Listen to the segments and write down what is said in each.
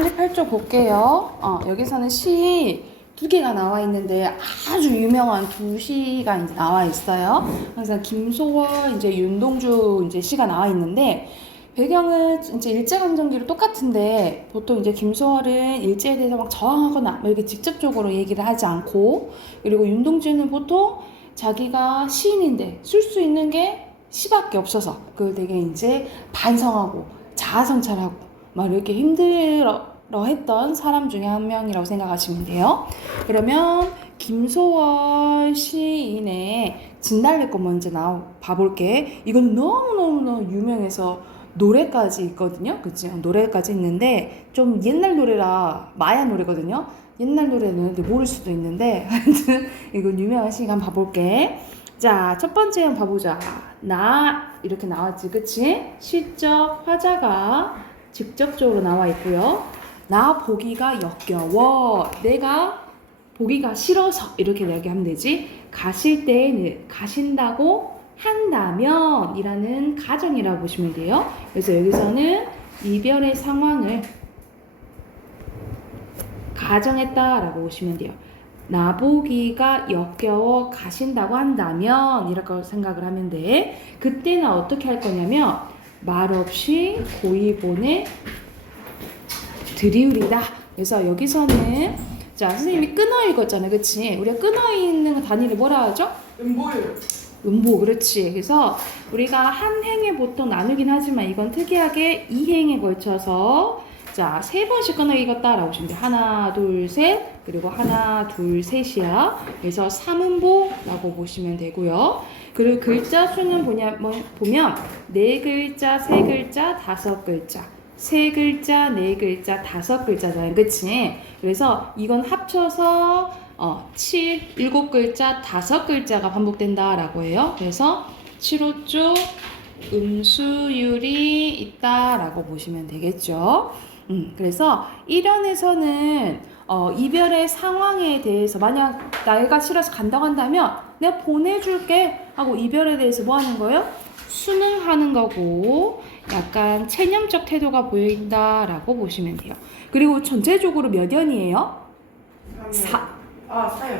38쪽 볼게요. 여기서는 시 두 개가 나와 있는데 아주 유명한 두 시가 이제 나와 있어요. 항상 김소월, 이제 윤동주 이제 시가 나와 있는데 배경은 이제 일제강점기로 똑같은데 보통 이제 김소월은 일제에 대해서 막 저항하거나 뭐 이렇게 직접적으로 얘기를 하지 않고, 그리고 윤동주는 보통 자기가 시인인데 쓸 수 있는 게 시밖에 없어서 그걸 되게 이제 반성하고 자아성찰하고 막 이렇게 힘들어 했던 사람 중에 한 명이라고 생각하시면 돼요. 그러면 김소월 시인의 진달래꽃 먼저 봐볼게. 이건 너무너무 유명해서 노래까지 있거든요. 그치? 노래까지 있는데 좀 옛날 노래라 마야 노래거든요. 옛날 노래는 모를 수도 있는데 하여튼 이건 유명한 시인 한번 봐볼게. 자, 첫 번째 한번 봐보자. 나 이렇게 나왔지, 그치? 시적 화자가 직접적으로 나와 있고요. 나 보기가 역겨워. 내가 보기가 싫어서 이렇게 이야기하면 되지. 가실 때에는 가신다고 한다면 이라는 가정이라고 보시면 돼요. 그래서 여기서는 이별의 상황을 가정했다라고 보시면 돼요. 나보기가 역겨워 가신다고 한다면 이렇게 생각을 하면 돼. 그때는 어떻게 할 거냐면 말없이 고이 보내 드리우리다. 그래서 여기서는 자, 선생님이 끊어 읽었잖아요. 그치? 우리가 끊어 읽는 단위를 뭐라 하죠? 음보요. 음보, 그렇지. 그래서 우리가 한 행에 보통 나누긴 하지만 이건 특이하게 2행에 걸쳐서 자, 3번씩 끊어 읽었다라고 보시면 돼요. 하나, 둘, 셋, 그리고 하나, 둘, 셋이야. 그래서 3음보라고 보시면 되고요. 그리고 글자 수는 보면 4글자, 3글자, 5글자. 3글자, 4글자, 5글자잖아요. 그치? 그래서 이건 합쳐서 7글자, 5글자가 반복된다라고 해요. 그래서 7호쪽 음수율이 있다라고 보시면 되겠죠. 그래서 1연에서는 이별의 상황에 대해서 만약 나이가 싫어서 간다고 한다면 내가 보내줄게 하고 이별에 대해서 뭐 하는 거예요? 순응하는 거고 약간 체념적 태도가 보인다라고 보시면 돼요. 그리고 전체적으로 몇 연이에요?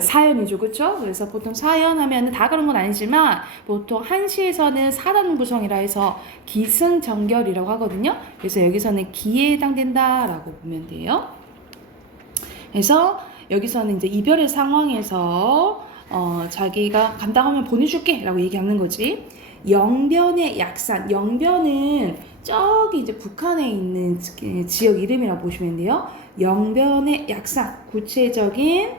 사연이죠, 그렇죠? 그래서 보통 사연 하면 다 그런 건 아니지만 보통 한시에서는 사단 구성이라 해서 기승전결이라고 하거든요. 그래서 여기서는 기에 해당된다라고 보면 돼요. 그래서 여기서는 이제 이별의 상황에서 자기가 간다하면 보내줄게 라고 얘기하는 거지. 영변의 약산, 영변은 저기 이제 북한에 있는 지역 이름이라고 보시면 돼요. 영변의 약산, 구체적인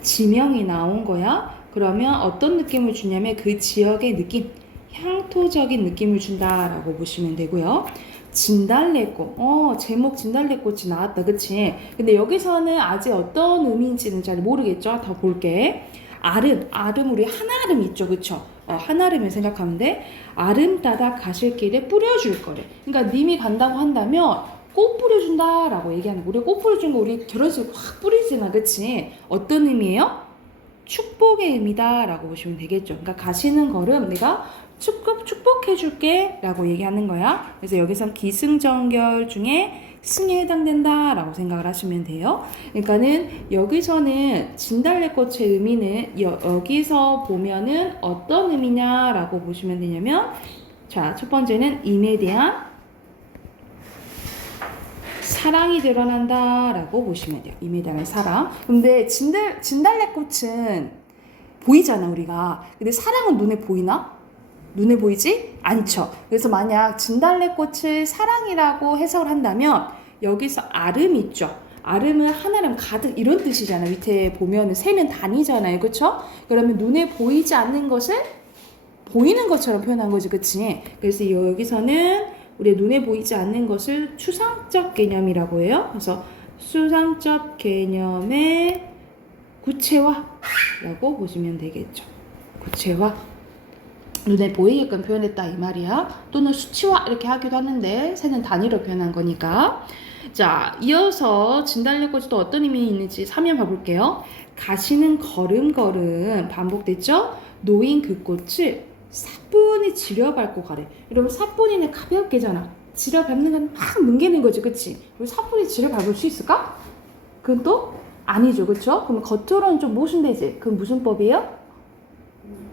지명이 나온 거야. 그러면 어떤 느낌을 주냐면 그 지역의 느낌, 향토적인 느낌을 준다라고 보시면 되고요. 진달래꽃, 제목 진달래꽃이 나왔다, 그치? 근데 여기서는 아직 어떤 의미인지는 잘 모르겠죠. 더 볼게. 아름 우리 한아름 있죠, 그쵸? 한아름을 생각하면 돼. 아름 따다 가실 길에 뿌려줄 거래. 그러니까 님이 간다고 한다면 꽃 뿌려준다라고 얘기하는 거. 우리 꽃 뿌려준 거 우리 결혼식 확 뿌리지나, 그치? 어떤 의미예요? 축복의 의미다라고 보시면 되겠죠. 그러니까 가시는 걸음 내가 축복해줄게 라고 얘기하는 거야. 그래서 여기선 기승전결 중에 승에 해당된다 라고 생각을 하시면 돼요. 그러니까는 여기서는 진달래꽃의 의미는 여기서 보면은 어떤 의미냐 라고 보시면 되냐면, 자, 첫 번째는 임에 대한 사랑이 드러난다 라고 보시면 돼요. 임에 대한 사랑. 근데 진달래꽃은 보이잖아, 우리가. 근데 사랑은 눈에 보이나? 눈에 보이지 않죠. 그래서 만약 진달래꽃을 사랑이라고 해석을 한다면 여기서 아름 있죠. 아름은 한아름 가득 이런 뜻이잖아요. 밑에 보면 세는 단위잖아요, 그렇죠? 그러면 눈에 보이지 않는 것을 보이는 것처럼 표현한 거지, 그치? 그래서 여기서는 우리 눈에 보이지 않는 것을 추상적 개념이라고 해요. 그래서 추상적 개념의 구체화라고 보시면 되겠죠. 구체화. 눈에 보이게끔 표현했다 이 말이야. 또는 수치화 이렇게 하기도 하는데 세는 단위로 표현한 거니까. 자, 이어서 진달래꽃이 또 어떤 의미 있는지 3면 봐볼게요. 가시는 걸음걸음 반복됐죠? 놓인 그 꽃을 사뿐히 지려밟고 가래. 여러분 사뿐히는 가볍게잖아. 지뢰 밟는 건 막 뭉개는 거지, 그치? 그리고 사뿐히 지뢰 밟을 수 있을까? 그건 또 아니죠, 그쵸? 그럼 겉으로는 좀 모순되지. 그럼 무슨 법이에요?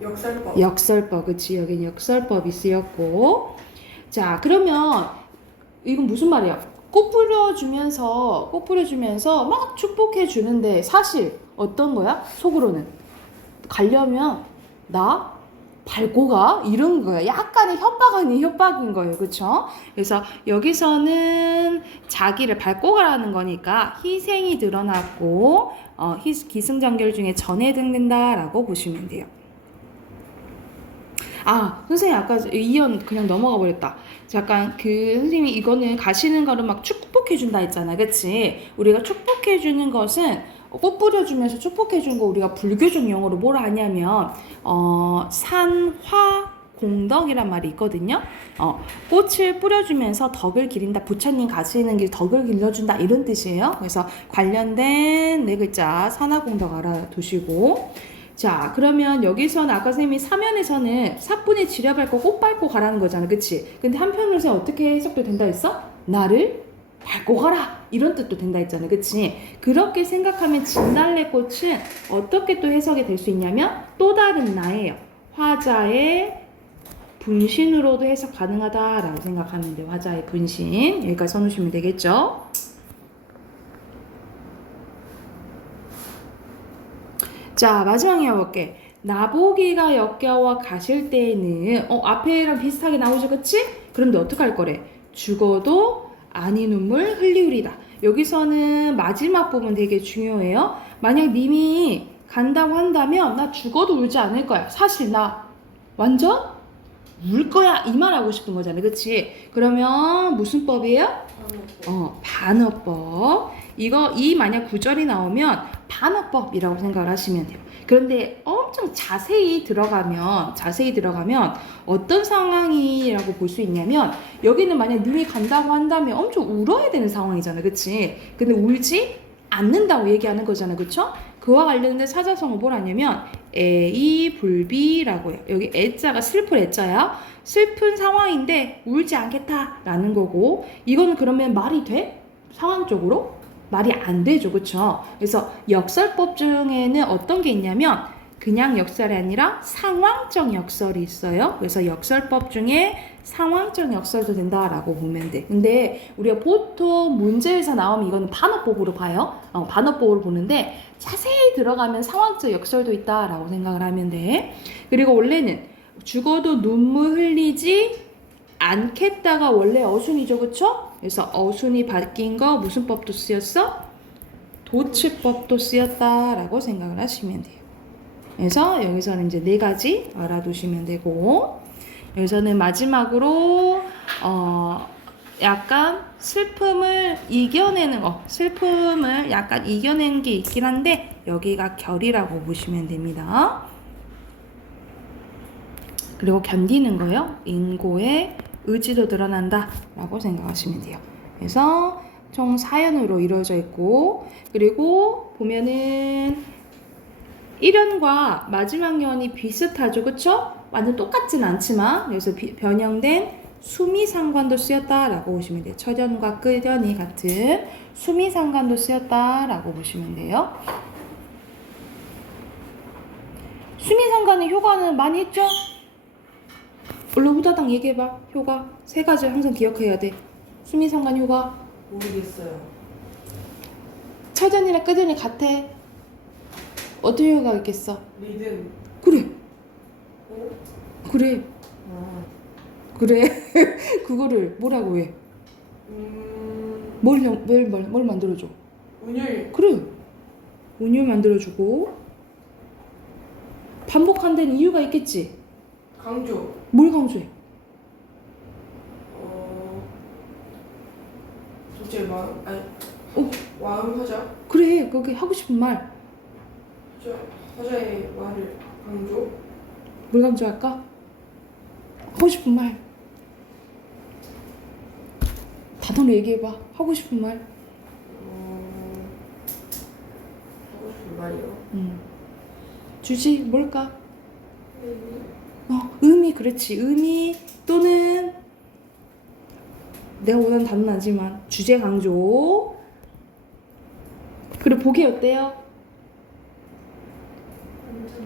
역설법. 역설법, 그치? 여긴 역설법이 쓰였고. 자, 그러면 이건 무슨 말이야? 꽃 뿌려주면서 막 축복해 주는데 사실 어떤 거야? 속으로는 가려면 나 밟고 가 이런 거야. 약간의 협박 아닌 협박인 거예요, 그렇죠? 그래서 여기서는 자기를 밟고 가라는 거니까 희생이 드러났고 기승전결 중에 전해듣는다라고 보시면 돼요. 아, 선생님 아까 이연 그냥 넘어가 버렸다. 잠깐 그 선생님이 이거는 가시는 거를 막 축복해 준다 했잖아, 그치? 우리가 축복해 주는 것은 꽃 뿌려주면서 축복해 주는 거 우리가 불교적 용어로 뭐라 하냐면 산화 공덕이란 말이 있거든요. 꽃을 뿌려주면서 덕을 기린다. 부처님 가시는 길 덕을 길러준다 이런 뜻이에요. 그래서 관련된 네 글자 산화공덕 알아두시고. 자, 그러면 여기서는 아까 선생님이 사면에서는 사뿐히 지뢰 밟고 꽃 밟고 가라는 거잖아, 그치? 근데 한편으로서 어떻게 해석도 된다 했어? 나를 밟고 가라 이런 뜻도 된다 했잖아, 그치? 그렇게 생각하면 진달래꽃은 어떻게 또 해석이 될 수 있냐면 또 다른 나예요. 화자의 분신으로도 해석 가능하다라고 생각하면 돼요. 화자의 분신 여기까지 써놓으시면 되겠죠? 자, 마지막 이어볼게. 나보기가 역겨워 가실 때에는 앞에랑 비슷하게 나오죠, 그치? 그런데 어떻게 할 거래? 죽어도 아니 눈물 흘리우리다. 여기서는 마지막 부분 되게 중요해요. 만약 님이 간다고 한다면 나 죽어도 울지 않을 거야. 사실 나 완전 울 거야 이 말 하고 싶은 거잖아, 그치? 그러면 무슨 법이에요? 반어법. 이 만약 구절이 나오면 반어법이라고 생각을 하시면 돼요. 그런데 엄청 자세히 들어가면 어떤 상황이라고 볼 수 있냐면 여기는 만약 님이 간다고 한다면 엄청 울어야 되는 상황이잖아, 그치? 근데 울지 않는다고 얘기하는 거잖아, 그쵸? 그와 관련된 사자성어 뭐라냐면 애이불비라고 해요. 여기 애자가 슬플 애자야. 슬픈 상황인데 울지 않겠다라는 거고, 이거는 그러면 말이 돼? 상황적으로? 말이 안 되죠, 그쵸? 그래서 역설법 중에는 어떤 게 있냐면 그냥 역설이 아니라 상황적 역설이 있어요. 그래서 역설법 중에 상황적 역설도 된다라고 보면 돼. 근데 우리가 보통 문제에서 나오면 이거는 반어법으로 봐요. 반어법으로 보는데 자세히 들어가면 상황적 역설도 있다라고 생각을 하면 돼. 그리고 원래는 죽어도 눈물 흘리지 않겠다가 원래 어순이죠, 그쵸? 그래서 어순이 바뀐 거 무슨 법도 쓰였어? 도치법도 쓰였다라고 생각을 하시면 돼요. 그래서 여기서는 이제 네 가지 알아두시면 되고, 여기서는 마지막으로 약간 슬픔을 이겨내는 거, 슬픔을 약간 이겨내는 게 있긴 한데 여기가 결이라고 보시면 됩니다. 그리고 견디는 거요. 인고의 의지도 드러난다 라고 생각하시면 돼요. 그래서 총 4연으로 이루어져 있고, 그리고 보면은 1연과 마지막 연이 비슷하죠, 그쵸? 완전 똑같진 않지만 여기서 변형된 수미상관도 쓰였다라고 보시면 돼요. 첫연과 끝연이 같은 수미상관도 쓰였다라고 보시면 돼요. 수미상관의 효과는 많이 했죠? 얼른 후다닥 얘기해봐. 효과 3가지 항상 기억해야 돼. 수미상관 효과 모르겠어요. 첫연이랑 끝연이 같아. 어떤 효과가 있겠어? 리듬. 그래. 어? 그래. 아. 그래. 그거를 뭐라고 해? 뭘 만들어줘? 운율. 그래. 운율 만들어주고 반복한 데는 이유가 있겠지. 강조. 뭘 강조해? 도저히 마음 아니. 어. 마음 하자. 그래. 거기 하고 싶은 말. 화자의 말을 강조. 뭘 강조할까? 하고 싶은 말. 단어로 얘기해봐. 하고 싶은 말. 하고 싶은 말이요. 주지 뭘까? 의미. 그렇지. 의미 또는 내가 원하는 단어는 아니지만 주제 강조. 그리고 보기 어때요?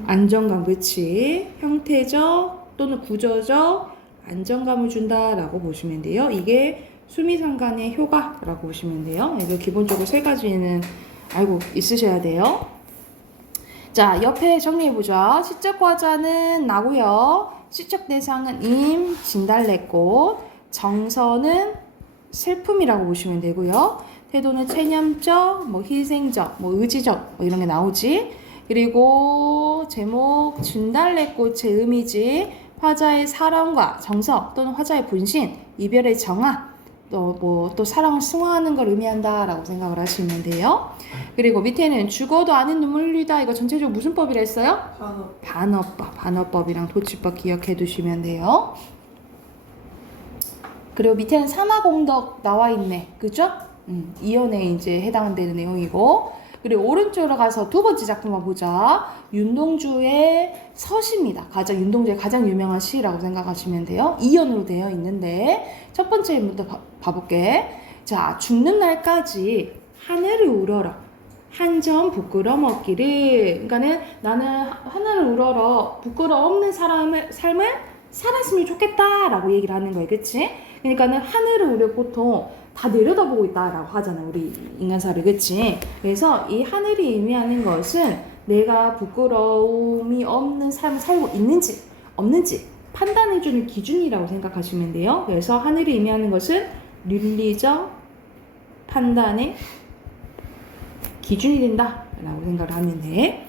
안정감, 그치? 형태적 또는 구조적 안정감을 준다라고 보시면 돼요. 이게 수미상관의 효과라고 보시면 돼요. 이거 기본적으로 세 가지는 알고 있으셔야 돼요. 자, 옆에 정리해보자. 시적 과자는 나고요. 시적 대상은 임, 진달래꽃. 정서는 슬픔이라고 보시면 되고요. 태도는 체념적, 뭐 희생적, 뭐 의지적, 뭐 이런 게 나오지. 그리고 제목 진달래꽃의 의미지. 화자의 사랑과 정서 또는 화자의 분신, 이별의 정화, 또 사랑을 승화하는 걸 의미한다라고 생각을 하시면 돼요. 그리고 밑에는 죽어도 아는 눈물 흘리다. 이거 전체적으로 무슨 법이라 했어요? 반어법. 반어법이랑 도치법 기억해 두시면 돼요. 그리고 밑에는 산하공덕 나와 있네. 그죠? 이연에 이제 해당되는 내용이고. 그리고 오른쪽으로 가서 두 번째 작품만 보자. 윤동주의 서시입니다. 윤동주의 가장 유명한 시라고 생각하시면 돼요. 이연으로 되어 있는데 첫 번째부터 봐볼게. 자, 죽는 날까지 하늘을 우러러 한 점 부끄럼 없기를. 그러니까는 나는 하늘을 우러러 부끄럼 없는 삶을 살았으면 좋겠다라고 얘기를 하는 거예요. 그치? 그러니까는 하늘을 우리가 보통 다 내려다보고 있다라고 하잖아, 우리 인간사를. 그치? 그래서 이 하늘이 의미하는 것은 내가 부끄러움이 없는 삶을 살고 있는지 없는지 판단해주는 기준이라고 생각하시면 돼요. 그래서 하늘이 의미하는 것은 윤리적 판단의 기준이 된다라고 생각을 하면 돼.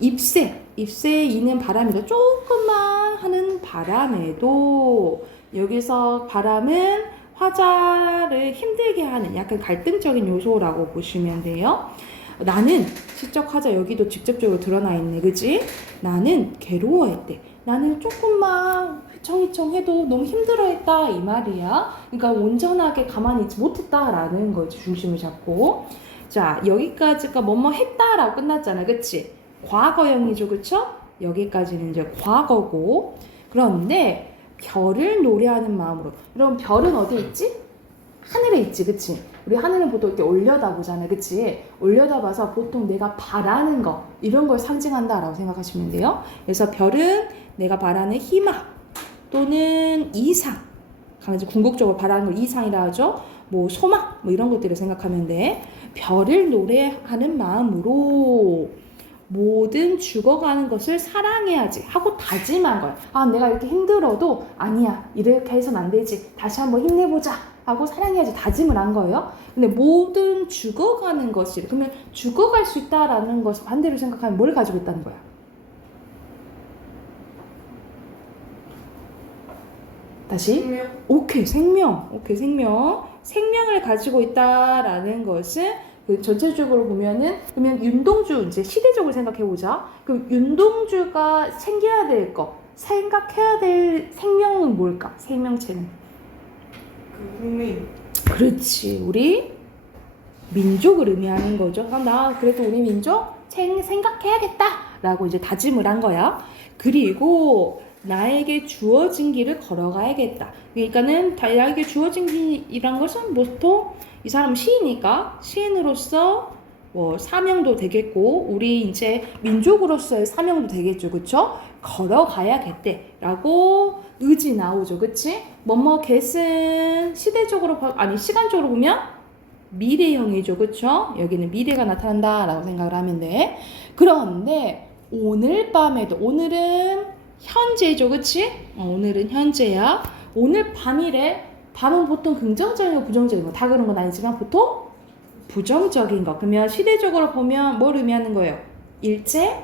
입새에 있는 바람에도 조금만 하는 바람에도 여기서 바람은 화자를 힘들게 하는 약간 갈등적인 요소라고 보시면 돼요. 나는 시적 화자 여기도 직접적으로 드러나 있네. 그지? 나는 괴로워할 때 나는 조금만 휘청휘청해도 너무 힘들어했다 이 말이야. 그러니까 온전하게 가만히 있지 못했다라는 거지. 중심을 잡고. 자, 여기까지가 뭐뭐 했다라고 끝났잖아. 그치? 과거형이죠. 그쵸? 여기까지는 이제 과거고. 그런데 별을 노래하는 마음으로. 여러분, 별은 어디에 있지? 하늘에 있지. 그치? 우리 하늘은 보통 이렇게 올려다보잖아요. 그치? 올려다봐서 보통 내가 바라는 거 이런 걸 상징한다라고 생각하시면 돼요. 그래서 별은 내가 바라는 희망 또는 이상, 강아지 궁극적으로 바라는 걸 이상이라 하죠. 뭐 소망 뭐 이런 것들을 생각하면 돼. 별을 노래하는 마음으로 모든 죽어가는 것을 사랑해야지 하고 다짐한 거야. 아, 내가 이렇게 힘들어도 아니야, 이렇게 해서는 안 되지, 다시 한번 힘내보자 하고 사랑해야지 다짐을 한 거예요. 근데 모든 죽어가는 것이, 그러면 죽어갈 수 있다라는 것을 반대로 생각하면 뭘 가지고 있다는 거야? 다시? 생명. 오케이, 생명. 오케이, 생명. 생명을 가지고 있다라는 것은 그 전체적으로 보면은, 그러면 윤동주 이제 시대적으로 생각해보자. 그럼 윤동주가 생겨야 될 거, 생각해야 될 생명은 뭘까? 생명체는. 국민. 그렇지, 우리 민족을 의미하는 거죠. 그럼 나 그래도 우리 민족 생각해야겠다라고 이제 다짐을 한 거야. 그리고 나에게 주어진 길을 걸어가야겠다. 그러니까는 나에게 주어진 길이란 것은 보통 이 사람 시이니까 시인으로서 뭐 사명도 되겠고 우리 이제 민족으로서의 사명도 되겠죠. 그쵸? 걸어가야겠대라고 의지 나오죠. 그치? 뭐뭐 get은 시대적으로 아니 시간적으로 보면 미래형이죠. 그쵸? 여기는 미래가 나타난다라고 생각을 하면 돼. 그런데 오늘 밤에도, 오늘은 현재죠. 그치? 오늘은 현재야. 오늘 밤이래. 밤은 보통 긍정적인 거 부정적인 거 다 그런 건 아니지만 보통 부정적인 거. 그러면 시대적으로 보면 뭘 의미하는 거예요? 일제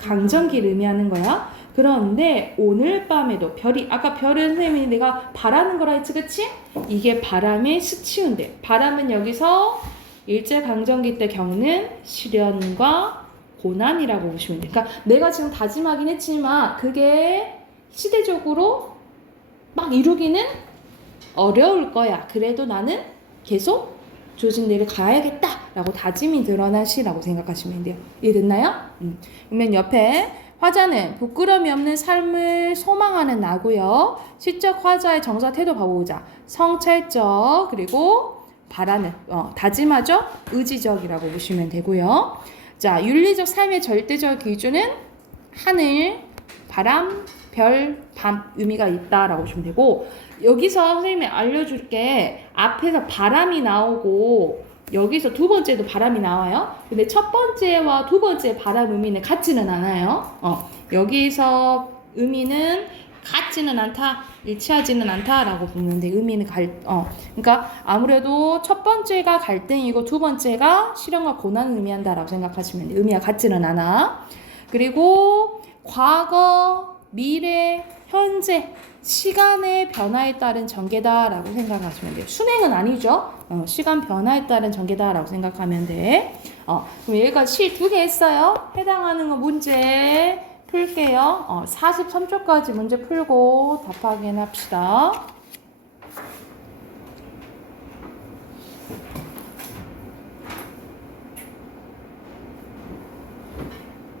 강점기를 의미하는 거야. 그런데 오늘 밤에도 별이, 아까 별은 선생님이 내가 바라는 거라 했지. 그치? 이게 바람에 스치운데, 바람은 여기서 일제 강점기 때 겪는 시련과 고난이라고 보시면 돼요. 그러니까 내가 지금 다짐하긴 했지만 그게 시대적으로 막 이루기는 어려울 거야. 그래도 나는 계속 주어진 데를 가야겠다라고 다짐이 드러난 시라고 생각하시면 돼요. 이해됐나요? 그러면 옆에 화자는 부끄러움이 없는 삶을 소망하는 나고요. 시적 화자의 정사 태도 봐보자. 성찰적 그리고 바라는 다짐하죠. 의지적이라고 보시면 되고요. 자, 윤리적 삶의 절대적 기준은 하늘, 바람, 별, 밤 의미가 있다라고 보시면 되고 여기서 선생님이 알려줄 게 앞에서 바람이 나오고 여기서 두 번째도 바람이 나와요. 근데 첫 번째와 두 번째 바람 의미는 같지는 않아요. 여기서 의미는 같지는 않다, 일치하지는 않다라고 보는데 의미는 그러니까 아무래도 첫 번째가 갈등이고 두 번째가 실현과 고난을 의미한다라고 생각하시면 돼요. 의미가 같지는 않아. 그리고 과거, 미래, 현재 시간의 변화에 따른 전개다라고 생각하시면 돼요. 순행은 아니죠. 시간 변화에 따른 전개다라고 생각하면 돼. 그럼 얘가 시 2개 했어요. 해당하는 거 문제 풀게요. 43초까지 문제 풀고 답하게 합시다.